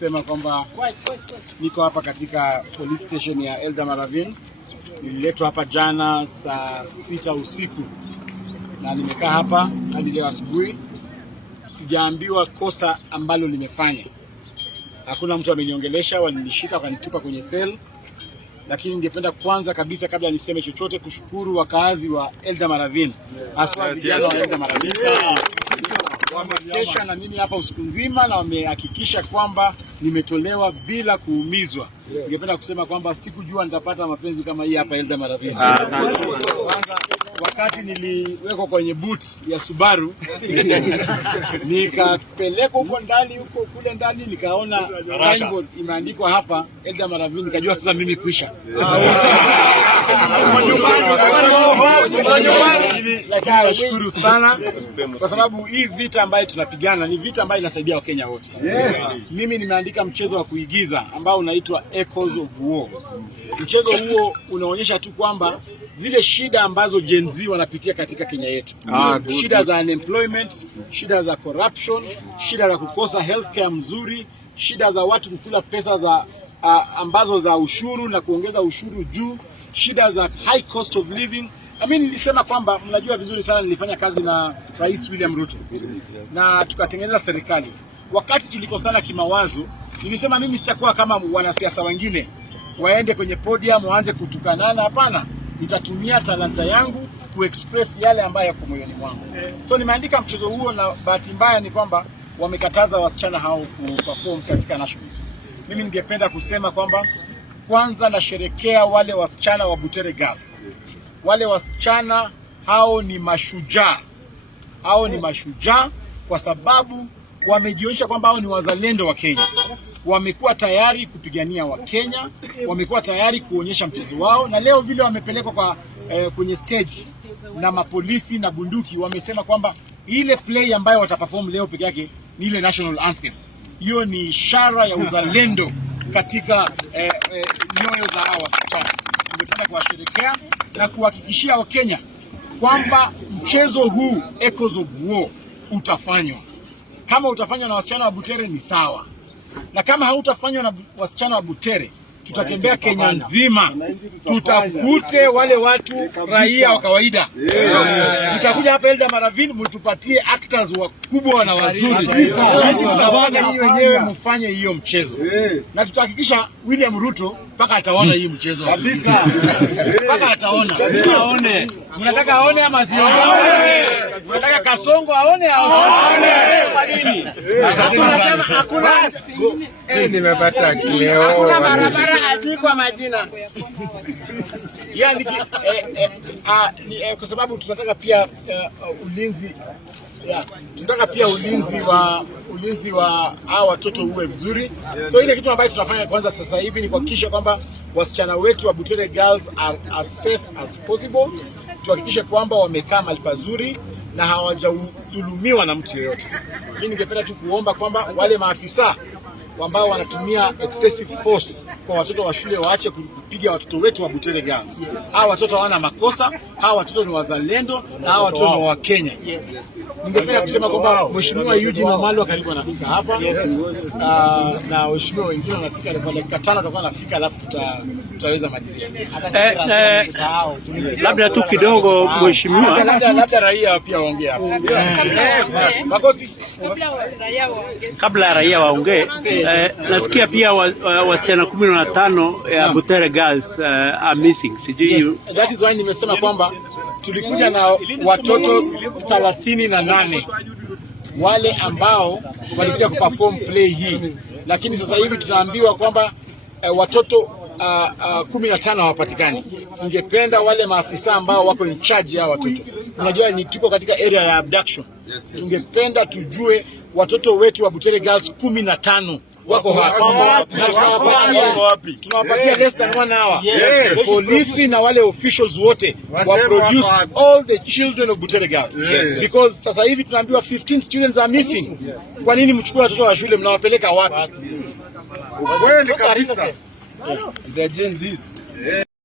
Sema kwamba niko hapa katika police station ya Eldama Ravine. Nililetwa hapa jana saa 6 usiku na nimekaa hapa hadi leo asubuhi. Sijaambiwa kosa ambalo nimefanya. Hakuna mtu ameniongelesha, walinishika wakanitupa kwenye cell. Lakini ningependa kwanza kabisa kabla niseme chochote kushukuru wakaazi wa Eldama Ravine. Hasa vijana wa Eldama Ravine. Wamekesha na mimi hapa usiku nzima na wamehakikisha kwamba nimetolewa bila kuumizwa. Ningependa kusema kwamba sikujua nitapata mapenzi kama hii hapa Eldama Ravine. Kwanza wakati niliwekwa kwenye boot ya Subaru nikapelekwa huko ndani kule ndani nikaona signboard imeandikwa hapa Eldama Ravine, nikajua sasa mimi kuisha. Lakini nashukuru sana kwa sababu hii vita ambayo tunapigana ni vita ambayo inasaidia Wakenya wote. Mimi nimeandika mchezo wa kuigiza ambao unaitwa Echoes of War. Mchezo huo unaonyesha tu kwamba zile shida ambazo Gen Z wanapitia katika Kenya yetu. Shida za unemployment, shida za corruption, shida za kukosa healthcare mzuri, shida za watu kukula pesa za ambazo za ushuru na kuongeza ushuru juu, shida za high cost of living. Nilisema kwamba mnajua vizuri sana nilifanya kazi na Rais William Ruto na tukatengeneza serikali. Wakati tulikosana kimawazo, nilisema mimi sitakuwa kama wanasiasa wengine waende kwenye podium waanze kutukanana. Hapana, nitatumia talanta yangu kuexpress yale ambayo yako moyoni mwangu. So nimeandika mchezo huo, na bahati mbaya ni kwamba wamekataza wasichana hao kuperform katika nationals. Mimi ningependa kusema kwamba kwanza nasherekea wale wasichana wa Butere Girls. Wale wasichana hao ni mashujaa. Hao ni mashujaa kwa sababu wamejionyesha kwamba hao ni wazalendo wa Kenya. Wamekuwa tayari kupigania wa Kenya, wamekuwa tayari kuonyesha mchezo wao, na leo vile wamepelekwa kwenye stage na mapolisi na bunduki, wamesema kwamba ile play ambayo wataperform leo peke yake ni ile national anthem. Hiyo ni ishara ya uzalendo katika nyoyo za hao wasichana. Tumependa kuwasherekea na kuhakikishia Wakenya kwamba mchezo huu Echoes of War utafanywa. Kama utafanywa na wasichana wa Butere ni sawa, na kama hautafanywa na wasichana wa Butere, tutatembea Kenya nzima, tutafute wale watu raia wa kawaida. Tutakuja hapa Eldama Ravine, mtupatie actors wakubwa na wazuri, tutapanga nyinyi wenyewe mfanye hiyo mchezo, na tutahakikisha William Ruto mpaka ataona hii mchezo kabisa. Mpaka ataona. Aone. Mnataka aone ama sione? Mnataka Kasongo aone au aone? Kwa nini? Hakuna nimepata leo. Hakuna barabara kwa majina. Yani kwa sababu tunataka pia ulinzi. Tunataka pia ulinzi wa hao watoto uwe vizuri. So ile kitu ambayo tunafanya kwanza sasa hivi ni kuhakikisha kwamba wasichana wetu wa Butere Girls are as safe as possible. Tuhakikishe kwamba wamekaa mahali pazuri na hawajadhulumiwa na mtu yeyote. Mimi ningependa tu kuomba kwamba wale maafisa ambao wanatumia excessive force kwa watoto wa shule waache kupiga watoto wetu wa Butere Girls. Hawa watoto hawana makosa, hawa watoto ni wazalendo na hawa watoto ni wa Kenya. Ningependa kusema kwamba Mheshimiwa Eugene Wamalwa karibu anafika hapa, na waheshimiwa wengine wanafika kwa dakika 5 tutakuwa nafika, alafu tutaweza malizia. Labda tu kidogo mheshimiwa, labda raia pia waongee hapa. Makosi kabla raia waongee. Nasikia pia wasichana 15 ya Butere Girls are missing. Sijui that is why nimesema kwamba tulikuja na watoto 38 wale ambao walikuja kuperform play hii, lakini sasa hivi tunaambiwa kwamba watoto 15 hawapatikani. Ningependa wale maafisa ambao wako in charge ya watoto, unajua ni tuko katika area ya abduction, tungependa tujue watoto wetu wa Butere Girls 15 wako hapa. Tunawapatia less than 1 hour. Polisi na wale officials wote wa produce all the children of Butere Girls. Because sasa hivi tunaambiwa 15 students are missing. Kwa nini mchukue watoto wa shule mnawapeleka wapi? Wewe ni kabisa. The Gen Z.